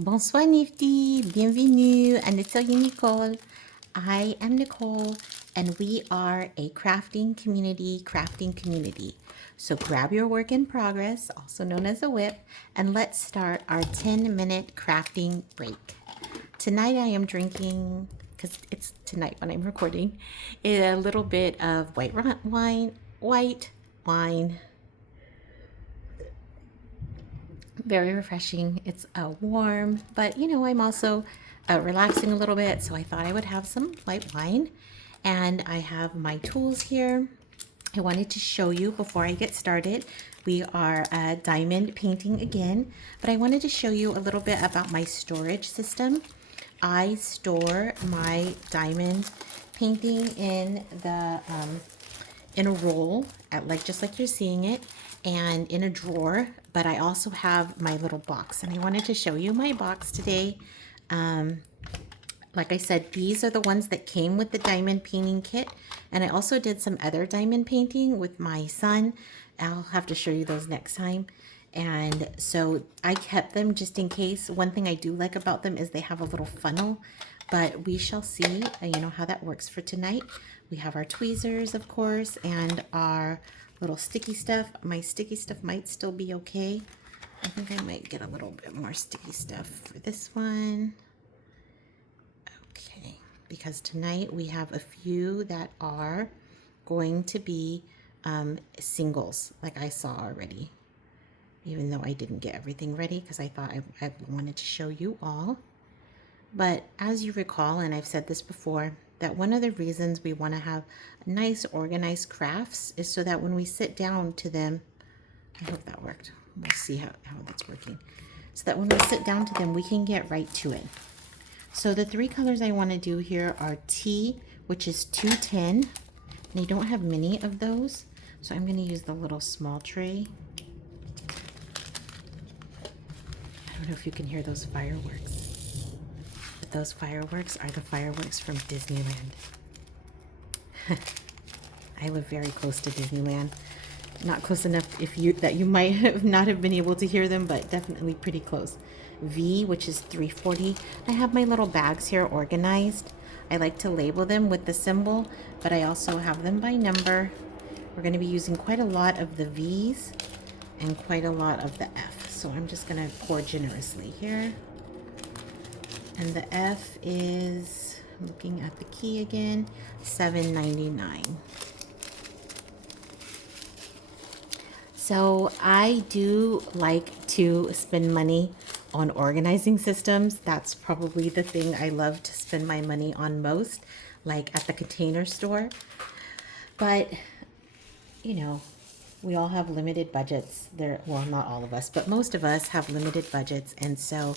Bonsoir kNifties, bienvenue à Atelier Nicole. I am Nicole and we are a crafting community. So grab your work in progress, also known as a whip, and let's start our 10-minute crafting break. Tonight I am drinking, because it's tonight when I'm recording, a little bit of white wine. Very refreshing. It's warm, but I'm also relaxing a little bit, so I thought I would have some white wine. And I have my tools here. I wanted to show you before I get started. We are diamond painting again, but I wanted to show you a little bit about my storage system. I store my diamond painting in a roll, just like you're seeing it, and in a drawer. But I also have my little box, and I wanted to show you my box today. Like I said, these are the ones that came with the diamond painting kit, and I also did some other diamond painting with my son. I'll have to show you those next time. And so I kept them just in case. One thing I do like about them is they have a little funnel, but we shall see, how that works for tonight. We have our tweezers, of course, and our little sticky stuff. My sticky stuff might still be okay. I think I might get a little bit more sticky stuff for this one. Okay, because tonight we have a few that are going to be singles, like I saw already, even though I didn't get everything ready because I thought I wanted to show you all. But as you recall, and I've said this before, that one of the reasons we want to have nice organized crafts is so that when we sit down to them, I hope that worked. We'll see how that's working. So that when we sit down to them, we can get right to it. So the three colors I want to do here are T, which is 210. And I don't have many of those, so I'm going to use the little small tray. I don't know if you can hear those fireworks, but those fireworks are the fireworks from Disneyland. I live very close to Disneyland. Not close enough that you might have not have been able to hear them, but definitely pretty close. V, which is 340. I have my little bags here organized. I like to label them with the symbol, but I also have them by number. We're going to be using quite a lot of the V's and quite a lot of the F. So I'm just going to pour generously here. And the F is, looking at the key again, $7.99. So I do like to spend money on organizing systems. That's probably the thing I love to spend my money on most, like at the Container Store. But, we all have limited budgets. Well, not all of us, but most of us have limited budgets. And so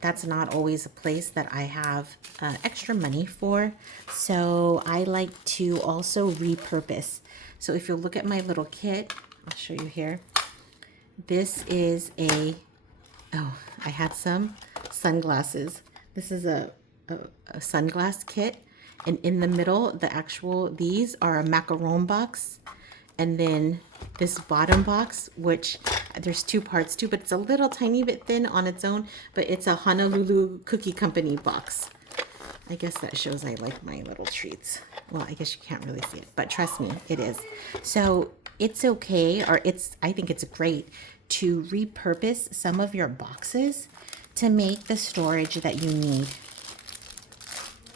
that's not always a place that I have extra money for. So I like to also repurpose. So if you look at my little kit, I'll show you here. This is I had some sunglasses. This is a sunglass kit. And in the middle, these are a macaron box. And then this bottom box, which there's two parts to, but it's a little tiny bit thin on its own, but it's a Honolulu Cookie Company box. I guess that shows I like my little treats. Well, I guess you can't really see it, but trust me, it is. So it's okay, I think it's great to repurpose some of your boxes to make the storage that you need,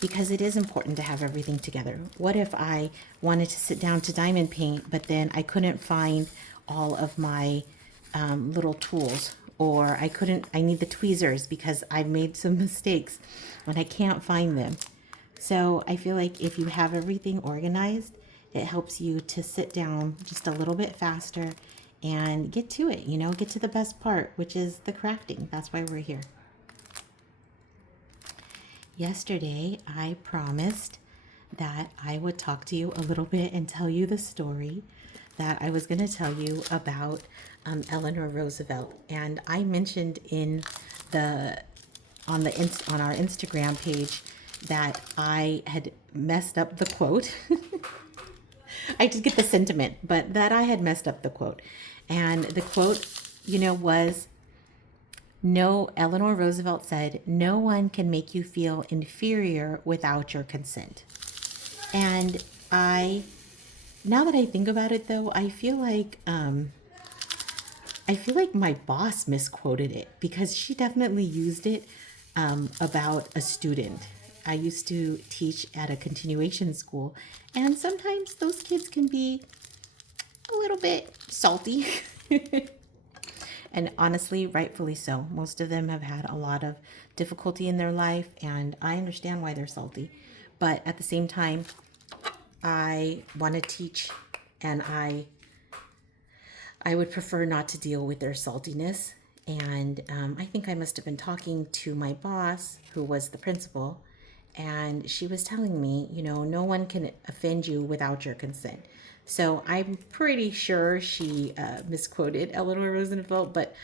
because it is important to have everything together. What if I wanted to sit down to diamond paint, but then I couldn't find all of my little tools, or I need the tweezers because I've made some mistakes and I can't find them. So I feel like if you have everything organized, it helps you to sit down just a little bit faster and get to it, get to the best part, which is the crafting. That's why we're here. Yesterday, I promised that I would talk to you a little bit and tell you the story that I was going to tell you about Eleanor Roosevelt. And I mentioned on our Instagram page that I had messed up the quote. I did get the sentiment, but that I had messed up the quote. And the quote, was, No, Eleanor Roosevelt said, no one can make you feel inferior without your consent. And now that I think about it though, I feel like my boss misquoted it because she definitely used it about a student. I used to teach at a continuation school, and sometimes those kids can be a little bit salty. And honestly, rightfully so. Most of them have had a lot of difficulty in their life, and I understand why they're salty. But at the same time, I want to teach, and I would prefer not to deal with their saltiness. And I think I must have been talking to my boss, who was the principal, and she was telling me, no one can offend you without your consent. So I'm pretty sure she misquoted Eleanor Roosevelt, but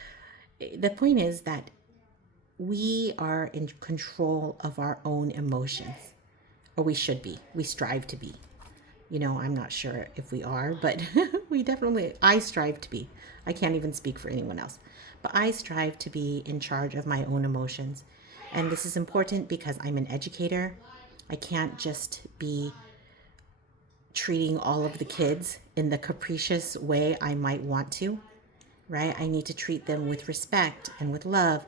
the point is that we are in control of our own emotions, or we should be. We strive to be. I'm not sure if we are, but I strive to be. I can't even speak for anyone else, but I strive to be in charge of my own emotions. And this is important because I'm an educator. I can't just be treating all of the kids in the capricious way I might want to, right? I need to treat them with respect and with love,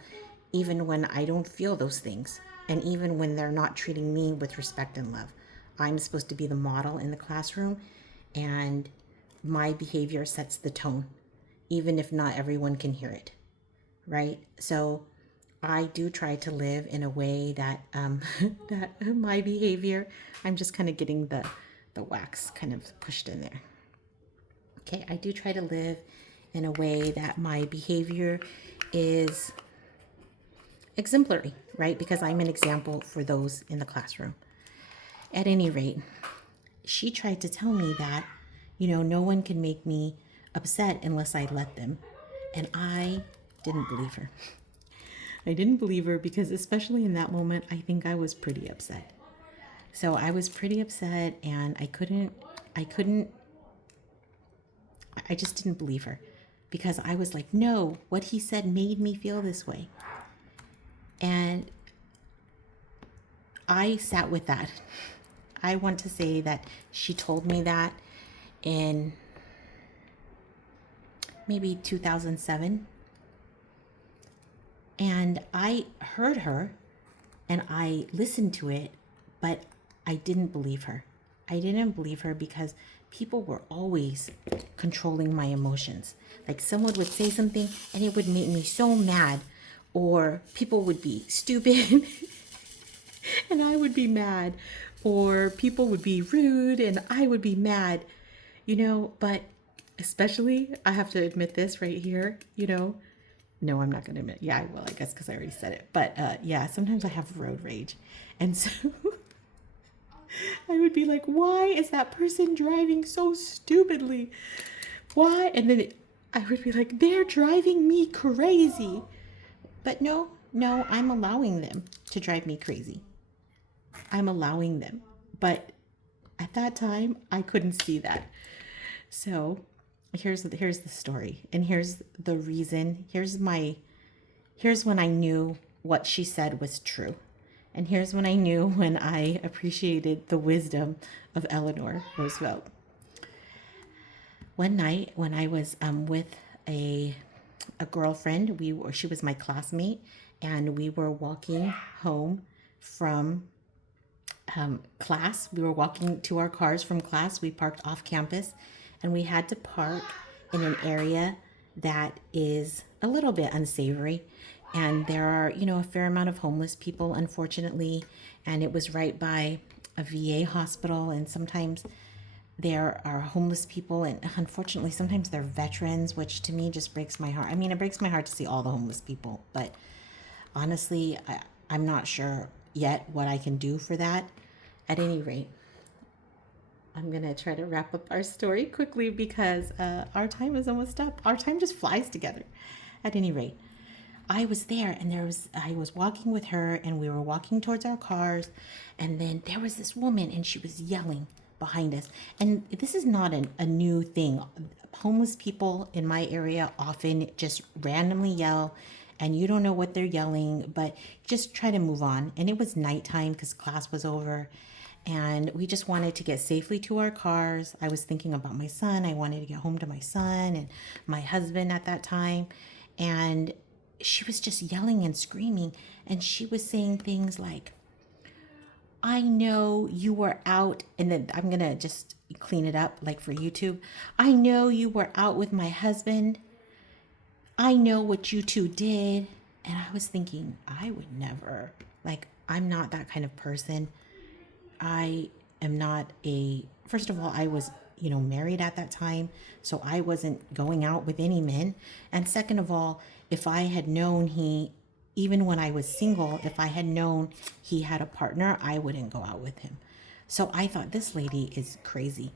even when I don't feel those things, and even when they're not treating me with respect and love. I'm supposed to be the model in the classroom, and my behavior sets the tone, even if not everyone can hear it, right? So I do try to live in a way that that my behavior, I'm just kind of getting the wax kind of pushed in there. Okay, I do try to live in a way that my behavior is exemplary, right? Because I'm an example for those in the classroom. At any rate, she tried to tell me that, no one can make me upset unless I let them. And I didn't believe her. I didn't believe her because, especially in that moment, I think I was pretty upset. So I was pretty upset, and I just didn't believe her because I was like, no, what he said made me feel this way. And I sat with that. I want to say that she told me that in maybe 2007. And I heard her and I listened to it, but I didn't believe her. I didn't believe her because people were always controlling my emotions. Like someone would say something and it would make me so mad, or people would be stupid and I would be mad, or people would be rude and I would be mad, but especially, I have to admit this right here, no, I'm not going to admit. Yeah, I will, I guess, because I already said it. But yeah, sometimes I have road rage. And so I would be like, why is that person driving so stupidly? Why? And then I would be like, they're driving me crazy. But no, I'm allowing them to drive me crazy. I'm allowing them. But at that time, I couldn't see that. So here's the story, and here's the reason. Here's when I knew what she said was true, and here's when I knew when I appreciated the wisdom of Eleanor Roosevelt. One night when I was with a girlfriend, she was my classmate, and we were walking home from class. We were walking to our cars from class. We parked off campus, and we had to park in an area that is a little bit unsavory. And there are, a fair amount of homeless people, unfortunately. And it was right by a VA hospital. And sometimes there are homeless people. And unfortunately, sometimes they're veterans, which to me just breaks my heart. I mean, it breaks my heart to see all the homeless people. But honestly, I'm not sure yet what I can do for that. At any rate, I'm going to try to wrap up our story quickly because our time is almost up. Our time just flies together. At any rate, I was there, and I was walking with her, and we were walking towards our cars, and then there was this woman, and she was yelling behind us. And this is not a new thing. Homeless people in my area often just randomly yell, and you don't know what they're yelling, but just try to move on. And it was nighttime because class was over, and we just wanted to get safely to our cars. I was thinking about my son. I wanted to get home to my son and my husband at that time. And she was just yelling and screaming. And she was saying things like, I know you were out, and then I'm going to just clean it up like for YouTube. I know you were out with my husband. I know what you two did. And I was thinking, I would never, like, I'm not that kind of person. I am not first of all, I was, married at that time. So I wasn't going out with any men. And second of all, if I had known even when I was single, if I had known he had a partner, I wouldn't go out with him. So I thought, this lady is crazy.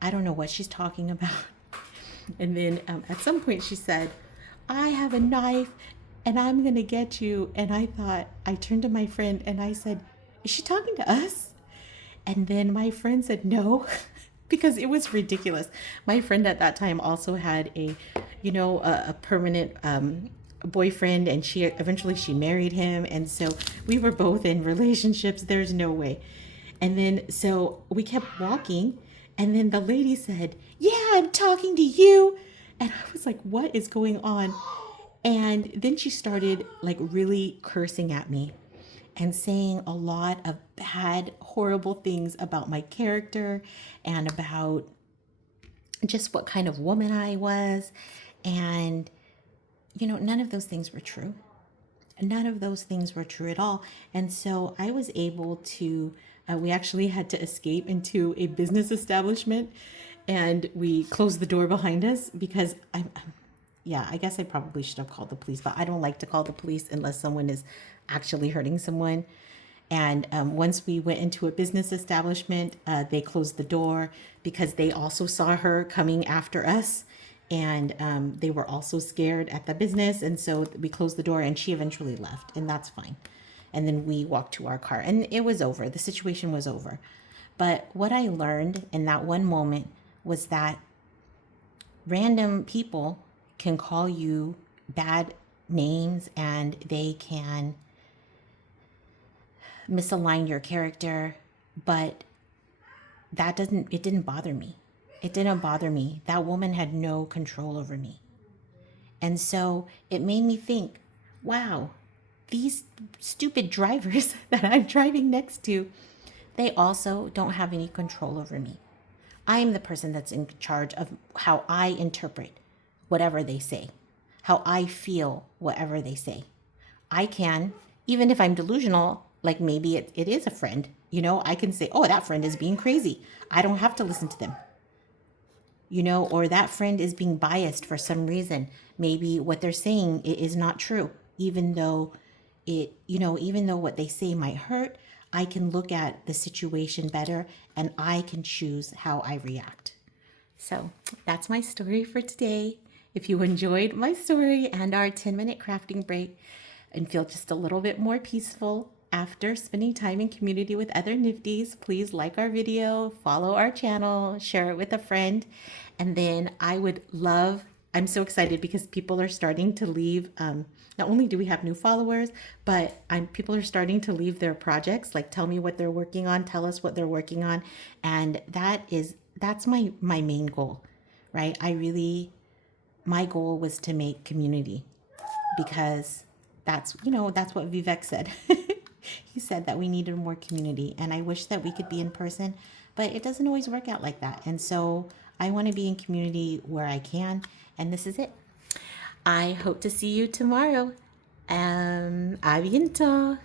I don't know what she's talking about. And then at some point she said, I have a knife and I'm going to get you. And I turned to my friend and I said, is she talking to us? And then my friend said no, because it was ridiculous. My friend at that time also had a permanent boyfriend, and she eventually married him. And so we were both in relationships. There's no way. And then so we kept walking, and then the lady said, yeah, I'm talking to you. And I was like, what is going on? And then she started like really cursing at me and saying a lot of bad, horrible things about my character and about just what kind of woman I was. And, none of those things were true. None of those things were true at all. And so I was able to, we actually had to escape into a business establishment, and we closed the door behind us because I guess I probably should have called the police, but I don't like to call the police unless someone is actually hurting someone. And once we went into a business establishment, they closed the door because they also saw her coming after us. And they were also scared at the business. And so we closed the door, and she eventually left, and that's fine. And then we walked to our car, and it was over. The situation was over. But what I learned in that one moment was that random people can call you bad names, and they can misalign your character, but it didn't bother me. It didn't bother me. That woman had no control over me. And so it made me think, wow, these stupid drivers that I'm driving next to, they also don't have any control over me. I am the person that's in charge of how I interpret whatever they say, how I feel whatever they say. I can, even if I'm delusional, like maybe it is a friend, I can say, oh, that friend is being crazy. I don't have to listen to them. Or that friend is being biased for some reason. Maybe what they're saying is not true, even though even though what they say might hurt, I can look at the situation better, and I can choose how I react. So that's my story for today. If you enjoyed my story and our 10-minute crafting break and feel just a little bit more peaceful after spending time in community with other Nifties, please like our video, follow our channel, share it with a friend. And then I'm so excited because people are starting to leave. Not only do we have new followers, but people are starting to leave their projects, like tell me what they're working on, tell us what they're working on. And that's my main goal, right? My goal was to make community, because that's what Vivek said. He said that we needed more community, and I wish that we could be in person, but it doesn't always work out like that. And so I want to be in community where I can, and this is it. I hope to see you tomorrow. A viento.